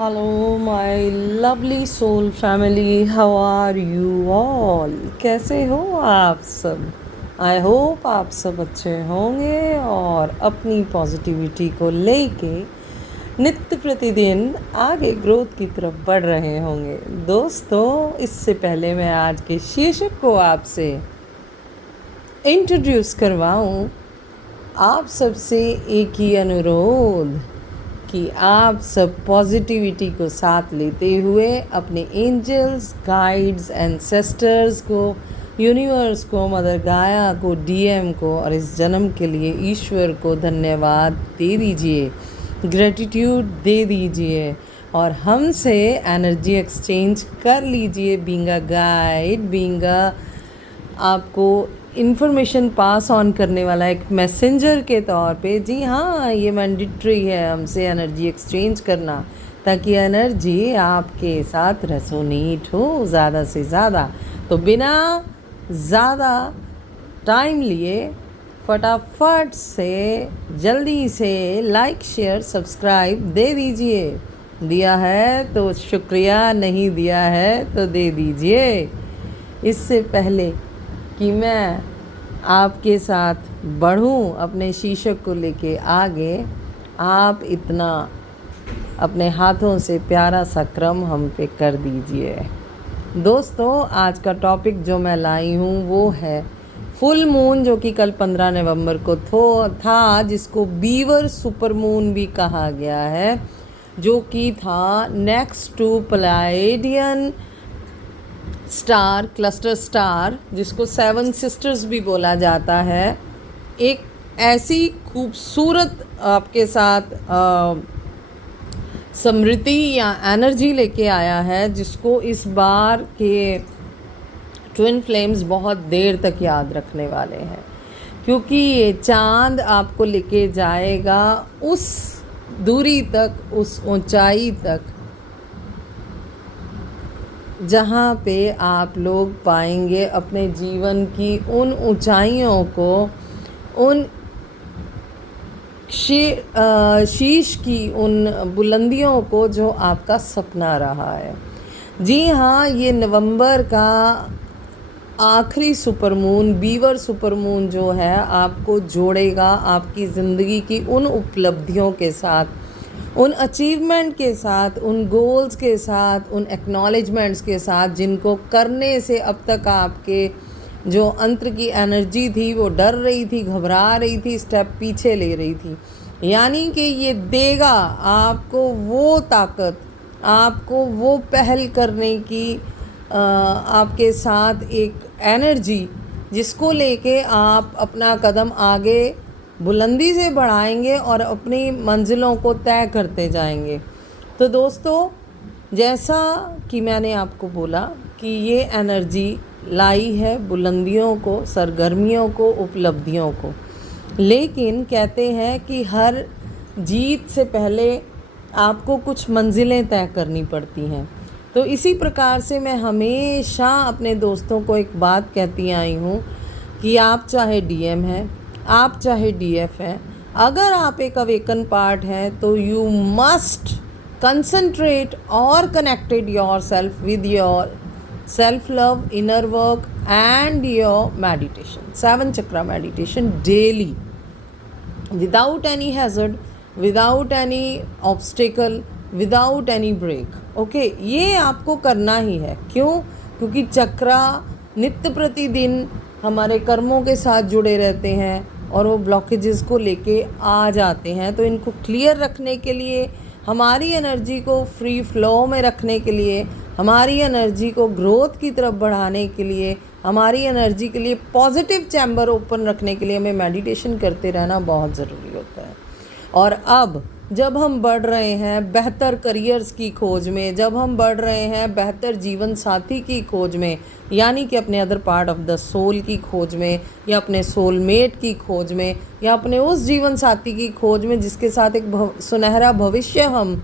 Hello my lovely soul family, how are you all? कैसे हो आप सब? आई होप आप सब अच्छे होंगे और अपनी पॉजिटिविटी को लेके नित्य प्रतिदिन आगे ग्रोथ की तरफ बढ़ रहे होंगे। दोस्तों, इससे पहले मैं आज के शीर्षक को आपसे इंट्रोड्यूस करवाऊं, आप सबसे एक ही अनुरोध कि आप सब पॉजिटिविटी को साथ लेते हुए अपने एंजल्स, गाइड्स, एंसेस्टर्स को, यूनिवर्स को, मदर गाया को, डीएम को और इस जन्म के लिए ईश्वर को धन्यवाद दे दीजिए, ग्रेटिट्यूड दे दीजिए और हमसे एनर्जी एक्सचेंज कर लीजिए। Being a guide, being a आपको इन्फॉर्मेशन पास ऑन करने वाला एक मैसेंजर के तौर पे। जी हाँ, ये मैंडेटरी है हमसे एनर्जी एक्सचेंज करना, ताकि एनर्जी आपके साथ रेसोनेट हो ज़्यादा से ज़्यादा। तो बिना ज़्यादा टाइम लिए फटाफट से जल्दी से लाइक, शेयर, सब्सक्राइब दे दीजिए। दिया है तो शुक्रिया, नहीं दिया है तो दे दीजिए। इससे पहले कि मैं आपके साथ बढ़ूं अपने शीर्षक को लेके आगे, आप इतना अपने हाथों से प्यारा सा क्रम हम पे कर दीजिए। दोस्तों, आज का टॉपिक जो मैं लाई हूँ वो है फुल मून, जो कि कल 15 नवंबर को था, जिसको बीवर सुपर मून भी कहा गया है, जो कि था next to Pleiadian star, cluster star, जिसको 7 सिस्टर्स भी बोला जाता है। एक ऐसी खूबसूरत आपके साथ समृद्धि या एनर्जी लेके आया है, जिसको इस बार के ट्विन फ्लेम्स बहुत देर तक याद रखने वाले हैं, क्योंकि ये चांद आपको लेके जाएगा उस दूरी तक, उस ऊंचाई तक, जहाँ पे आप लोग पाएंगे अपने जीवन की उन ऊंचाइयों को, उन शीश की उन बुलंदियों को जो आपका सपना रहा है। जी हाँ, ये नवंबर का आखिरी सुपरमून, बीवर सुपरमून जो है, आपको जोड़ेगा आपकी ज़िंदगी की उन उपलब्धियों के साथ, उन अचीवमेंट के साथ, उन गोल्स के साथ, उन एक्नॉलेजमेंट्स के साथ, जिनको करने से अब तक आपके जो अंतर की एनर्जी थी वो डर रही थी, घबरा रही थी, स्टेप पीछे ले रही थी। यानी कि ये देगा आपको वो ताकत, आपको वो पहल करने की आपके साथ एक एनर्जी, जिसको लेके आप अपना कदम आगे बुलंदी से बढ़ाएंगे और अपनी मंजिलों को तय करते जाएंगे। तो दोस्तों, जैसा कि मैंने आपको बोला कि ये एनर्जी लाई है बुलंदियों को, सरगर्मियों को, उपलब्धियों को, लेकिन कहते हैं कि हर जीत से पहले आपको कुछ मंजिलें तय करनी पड़ती हैं। तो इसी प्रकार से मैं हमेशा अपने दोस्तों को एक बात कहती आई हूँ कि आप चाहे डीएम हैं, आप चाहे डीएफ हैं, अगर आप एक अवेकन पार्ट हैं, तो यू मस्ट कंसंट्रेट और connected your self with your self love, inner work and your meditation, 7 chakra meditation daily, without any hazard, without any obstacle, without any break. Okay, ये आपको करना ही है। क्यों? क्योंकि चक्रा नित्य प्रतिदिन हमारे कर्मों के साथ जुड़े रहते हैं और वो ब्लॉकेजेस को लेके आ जाते हैं। तो इनको क्लियर रखने के लिए, हमारी एनर्जी को फ्री फ्लो में रखने के लिए, हमारी एनर्जी को ग्रोथ की तरफ बढ़ाने के लिए, हमारी एनर्जी के लिए पॉजिटिव चैम्बर ओपन रखने के लिए हमें मेडिटेशन करते रहना बहुत ज़रूरी होता है। और अब जब हम बढ़ रहे हैं बेहतर करियर्स की खोज में, जब हम बढ़ रहे हैं बेहतर जीवन साथी की खोज में, यानी कि अपने other part of the soul की खोज में, या अपने सोलमेट की खोज में, या अपने उस जीवन साथी की खोज में जिसके साथ एक सुनहरा भविष्य हम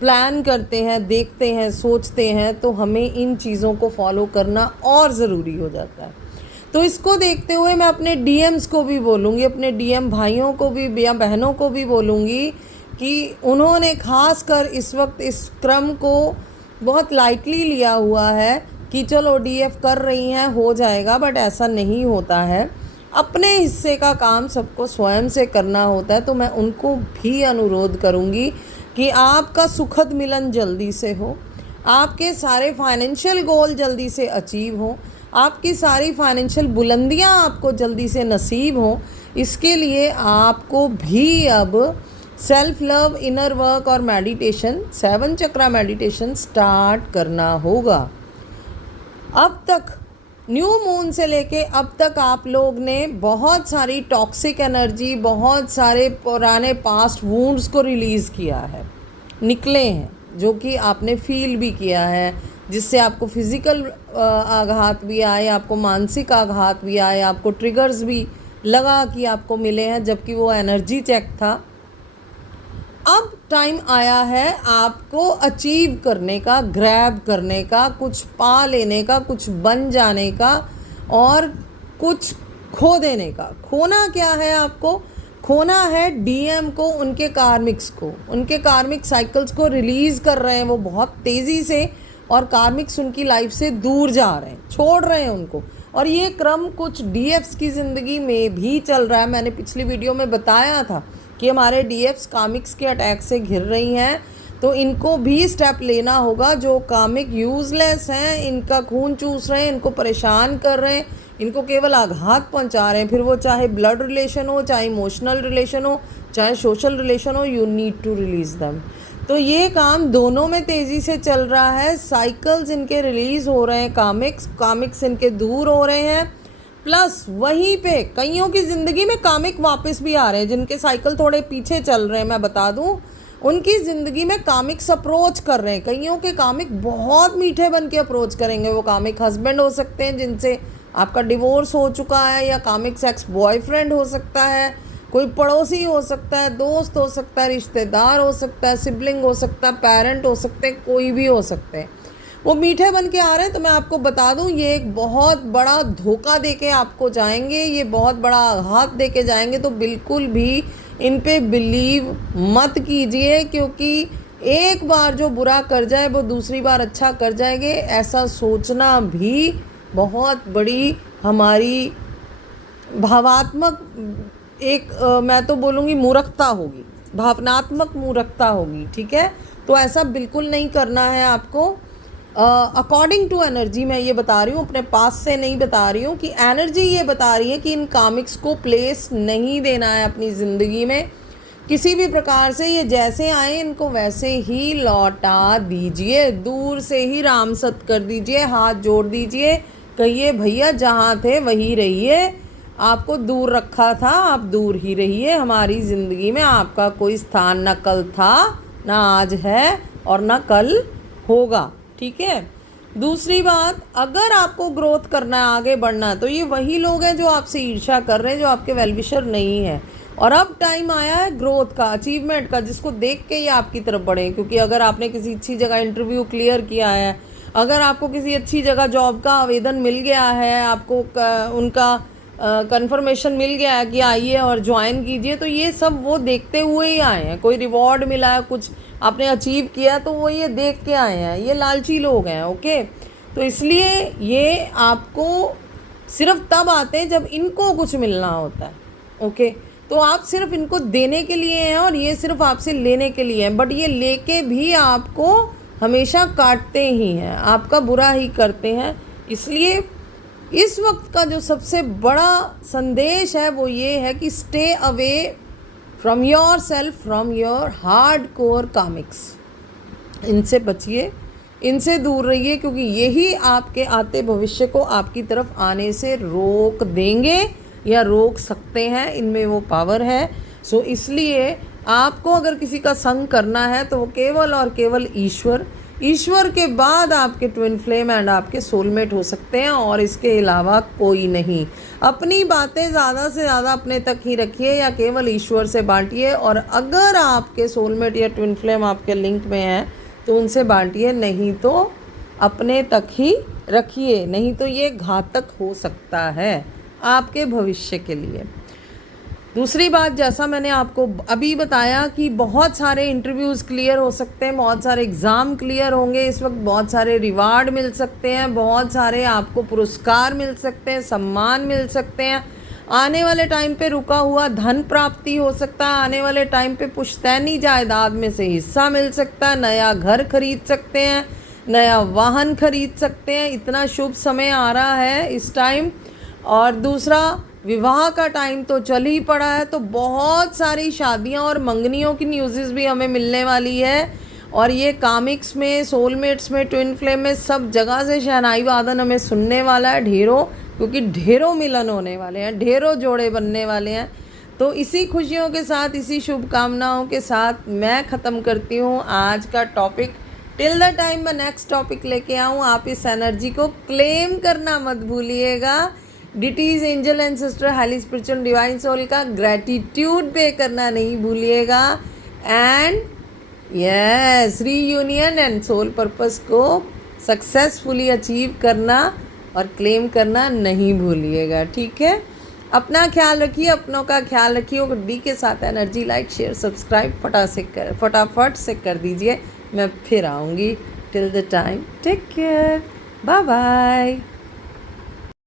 प्लान करते हैं, देखते हैं, सोचते हैं, तो हमें इन चीज़ों को फॉलो करना और ज़रूरी हो जाता है। तो इसको देखते हुए मैं अपने डीएम्स को भी बोलूँगी, अपने डीएम भाइयों को भी या बहनों को भी बोलूँगी कि उन्होंने खासकर इस वक्त इस क्रम को बहुत लाइटली लिया हुआ है कि चलो डीएफ कर रही हैं हो जाएगा, बट ऐसा नहीं होता है। अपने हिस्से का काम सबको स्वयं से करना होता है। तो मैं उनको भी अनुरोध करूँगी कि आपका सुखद मिलन जल्दी से हो, आपके सारे फाइनेंशियल गोल जल्दी से अचीव हो, आपकी सारी फाइनेंशियल बुलंदियां आपको जल्दी से नसीब हो। इसके लिए आपको भी अब सेल्फ लव, इनर वर्क और मेडिटेशन, 7 चक्रा मेडिटेशन स्टार्ट करना होगा। अब तक न्यू मून से लेके अब तक आप लोग ने बहुत सारी टॉक्सिक एनर्जी, बहुत सारे पुराने पास्ट वुंड्स को रिलीज़ किया है, निकले हैं, जो कि आपने फील भी किया है, जिससे आपको फिज़िकल आघात भी आए, आपको मानसिक आघात भी आए, आपको ट्रिगर्स भी लगा कि आपको मिले हैं, जबकि वो एनर्जी चेक था। अब टाइम आया है आपको अचीव करने का, ग्रैब करने का, कुछ पा लेने का, कुछ बन जाने का और कुछ खो देने का। खोना क्या है आपको? खोना है डीएम को, उनके कार्मिक्स को, उनके कार्मिक साइकिल्स को रिलीज़ कर रहे हैं वो बहुत तेज़ी से, और कार्मिक्स उनकी लाइफ से दूर जा रहे हैं, छोड़ रहे हैं उनको। और ये क्रम कुछ डीएफ्स की ज़िंदगी में भी चल रहा है। मैंने पिछली वीडियो में बताया था कि हमारे डीएफ्स कामिक्स के अटैक से घिर रही हैं, तो इनको भी स्टेप लेना होगा। जो कामिक यूज़लेस हैं, इनका खून चूस रहे हैं, इनको परेशान कर रहे हैं, इनको केवल आघात पहुंचा रहे हैं, फिर वो चाहे ब्लड रिलेशन हो, चाहे इमोशनल रिलेशन हो, चाहे सोशल रिलेशन हो, you need to release them. तो ये काम दोनों में तेज़ी से चल रहा है। साइकिल्स इनके रिलीज़ हो रहे हैं, कामिक्स इनके दूर हो रहे हैं, प्लस वहीं पे कईयों की ज़िंदगी में कामिक वापस भी आ रहे हैं, जिनके साइकिल थोड़े पीछे चल रहे हैं। मैं बता दूं, उनकी ज़िंदगी में कामिक्स अप्रोच कर रहे हैं। कईयों के कामिक बहुत मीठे बन के अप्रोच करेंगे। वो कामिक हस्बैंड हो सकते हैं जिनसे आपका डिवोर्स हो चुका है, या कामिक सेक्स बॉयफ्रेंड हो सकता है, कोई पड़ोसी हो सकता है, दोस्त हो सकता है, रिश्तेदार हो सकता है, सिबलिंग हो सकता है, पेरेंट हो सकते हैं, कोई भी हो सकते हैं। वो मीठे बन के आ रहे हैं। तो मैं आपको बता दूं, ये एक बहुत बड़ा धोखा दे के आपको जाएंगे, ये बहुत बड़ा आघात दे के जाएंगे। तो बिल्कुल भी इन पे बिलीव मत कीजिए, क्योंकि एक बार जो बुरा कर जाए वो दूसरी बार अच्छा कर जाएंगे। ऐसा सोचना भी बहुत बड़ी हमारी भावात्मक मैं तो बोलूँगी मूर्खता होगी, भावनात्मक मूर्खता होगी। ठीक है, तो ऐसा बिल्कुल नहीं करना है आपको। अकॉर्डिंग टू एनर्जी मैं ये बता रही हूँ, अपने पास से नहीं बता रही हूँ, कि एनर्जी ये बता रही है कि इन कामिक्स को प्लेस नहीं देना है अपनी ज़िंदगी में किसी भी प्रकार से। ये जैसे आए इनको वैसे ही लौटा दीजिए, दूर से ही राम सत कर दीजिए, हाथ जोड़ दीजिए, कहिए भैया जहाँ थे वहीं रहिए, आपको दूर रखा था, आप दूर ही रहिए। हमारी ज़िंदगी में आपका कोई स्थान ना कल था, ना आज है और ना कल होगा। ठीक है, दूसरी बात, अगर आपको ग्रोथ करना है, आगे बढ़ना है, तो ये वही लोग हैं जो आपसे ईर्ष्या कर रहे हैं, जो आपके वेलविशर नहीं है। और अब टाइम आया है ग्रोथ का, अचीवमेंट का, जिसको देख के ये आपकी तरफ बढ़े। क्योंकि अगर आपने किसी अच्छी जगह इंटरव्यू क्लियर किया है, अगर आपको किसी अच्छी जगह जॉब का आवेदन मिल गया है, आपको उनका कंफर्मेशन मिल गया है कि आइए और ज्वाइन कीजिए, तो ये सब वो देखते हुए ही आए हैं। कोई रिवॉर्ड मिला है, कुछ आपने अचीव किया, तो वो ये देख के आए हैं। ये लालची लोग हैं। ओके, तो इसलिए ये आपको सिर्फ तब आते हैं जब इनको कुछ मिलना होता है। ओके, तो आप सिर्फ इनको देने के लिए हैं और ये सिर्फ आपसे लेने के लिए हैं, बट ये लेके भी आपको हमेशा काटते ही हैं, आपका बुरा ही करते हैं। इसलिए इस वक्त का जो सबसे बड़ा संदेश है वो ये है कि stay away from your self, from your hard core comics. इनसे बचिए, इनसे दूर रहिए, क्योंकि यही आपके आते भविष्य को आपकी तरफ आने से रोक देंगे या रोक सकते हैं। इनमें वो पावर है। सो इसलिए आपको अगर किसी का संग करना है तो वो केवल और केवल ईश्वर के बाद आपके ट्विन फ्लेम एंड आपके सोलमेट हो सकते हैं, और इसके अलावा कोई नहीं। अपनी बातें ज़्यादा से ज़्यादा अपने तक ही रखिए या केवल ईश्वर से बांटिए। और अगर आपके सोलमेट या ट्विन फ्लेम आपके लिंक में हैं तो उनसे बांटिए, नहीं तो अपने तक ही रखिए, नहीं तो ये घातक हो सकता है आपके भविष्य के लिए। दूसरी बात, जैसा मैंने आपको अभी बताया कि बहुत सारे इंटरव्यूज़ क्लियर हो सकते हैं, बहुत सारे एग्ज़ाम क्लियर होंगे इस वक्त, बहुत सारे रिवार्ड मिल सकते हैं, बहुत सारे आपको पुरस्कार मिल सकते हैं, सम्मान मिल सकते हैं। आने वाले टाइम पे रुका हुआ धन प्राप्ति हो सकता है, आने वाले टाइम पे पुश्तैनी जायदाद में से हिस्सा मिल सकता है, नया घर खरीद सकते हैं, नया वाहन खरीद सकते हैं। इतना शुभ समय आ रहा है इस टाइम। और दूसरा, विवाह का टाइम तो चल ही पड़ा है, तो बहुत सारी शादियां और मंगनियों की न्यूज़ेस भी हमें मिलने वाली है। और ये कामिक्स में, सोलमेट्स में, ट्विन फ्लेम में, सब जगह से शहनाई वादन हमें सुनने वाला है ढेरों, क्योंकि ढेरों मिलन होने वाले हैं, ढेरों जोड़े बनने वाले हैं। तो इसी खुशियों के साथ, इसी शुभकामनाओं के साथ मैं ख़त्म करती हूँ आज का टॉपिक। टिल द टाइम मैं नेक्स्ट टॉपिक लेके आऊँ, आप इस एनर्जी को क्लेम करना मत भूलिएगा। Deities, angel and sister, highly spiritual divine soul का ग्रैटिट्यूड पे करना नहीं भूलिएगा। And yes, reunion and soul purpose को सक्सेसफुली अचीव करना और क्लेम करना नहीं भूलिएगा, ठीक है। अपना ख्याल रखिए, अपनों का ख्याल रखिए। गुड्डी के साथ एनर्जी लाइक, शेयर, सब्सक्राइब फटाफट से कर दीजिए। मैं फिर आऊँगी। Till the time, take care, bye bye.